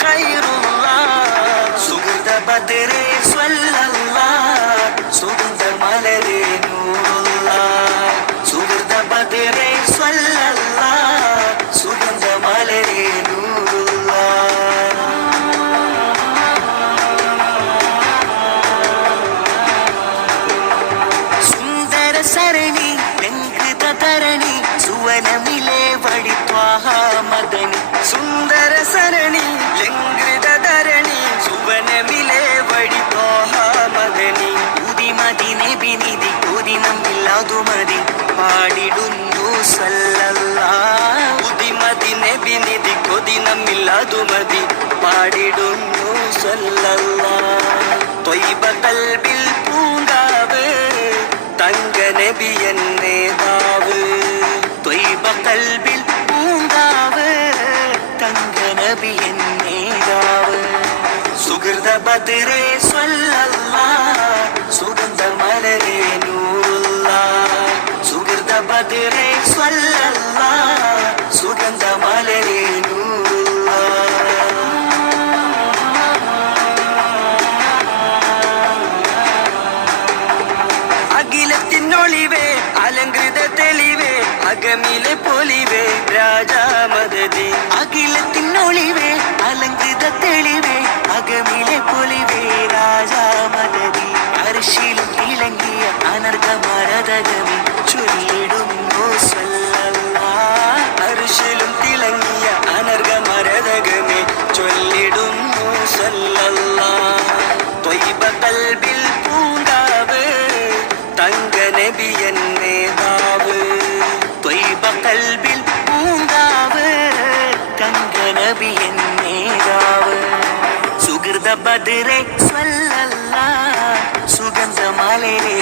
ഖൈറുല്ലാ സുഗന്ധ ബദരേ സ്വല്ലല്ലാ സുഗന്ധ മലരേ നൂറുല്ലാ സുഗന്ധ ബദരേ സ്വല്ലല്ലാ സുഗന്ധ മലരേ നൂറുല്ലാ സുന്ദര സരണി ലംഘിത ധരണി സുവനമിലെ വഴി ത്വാഹ മദനി സുന്ദര സരണി ലംഘിത ധരണി സുവനമിലെ വഴി ത്വാഹ മദനി ഉദിമതി നബി നിധി കൊതിനമില്ലാതു മതി പാടിടുന്നു സല്ലല്ലാ ഉദിമതി നബി നിധി കൊതിനമില്ലാതു മതി പാടിടുന്നു സല്ലല്ലാ ത്വയ്ബ കൽബിൽ പൂങ്കാവ് തങ്ക നബി എന്നേതാവ് ത്വയ്ബ കൽബിൽ പൂങ്കാവ് തങ്ക നബി എന്നേതാവ് സുഗന്ധ ബദരേ സ്വല്ലല്ലാ സുഗന്ധ മലരേ നൂറുല്ലാ സുഗന്ധ ബദരേ സ്വല്ലല്ലാ സുഗന്ധ മലരേ നൂറുല്ലാ അഖിലത്തിനൊളിവേ അലങ്കൃത തെളിവേ അകമിലെ പൊലിവേ രാജാ മദദി അഖിലത്തിനൊളിവേ അലങ്കൃത തെളിവേ അകമിലെ പൊലിവേ രാജാ മദദി അർശിലും തിളങ്ങിയ അനർഘമരതകമി ചൊല്ലിടുന്നു സല്ലല്ലാ അർശിലും തിളങ്ങിയ അനർഘമരതകമി ചൊല്ലിടുന്നു സല്ലല്ലാ ത്വയ്ബ കൽബിൽ പൂങ്കാവ് തങ്ക നബി എന്നേതാവ് ത്വയ്ബ കൽബിൽ പൂങ്കാവ് തങ്ക നബി എന്നേതാവ് സുഗന്ധ ബദരേ സ്വല്ലല്ലാ സുഗന്ധ മലരേ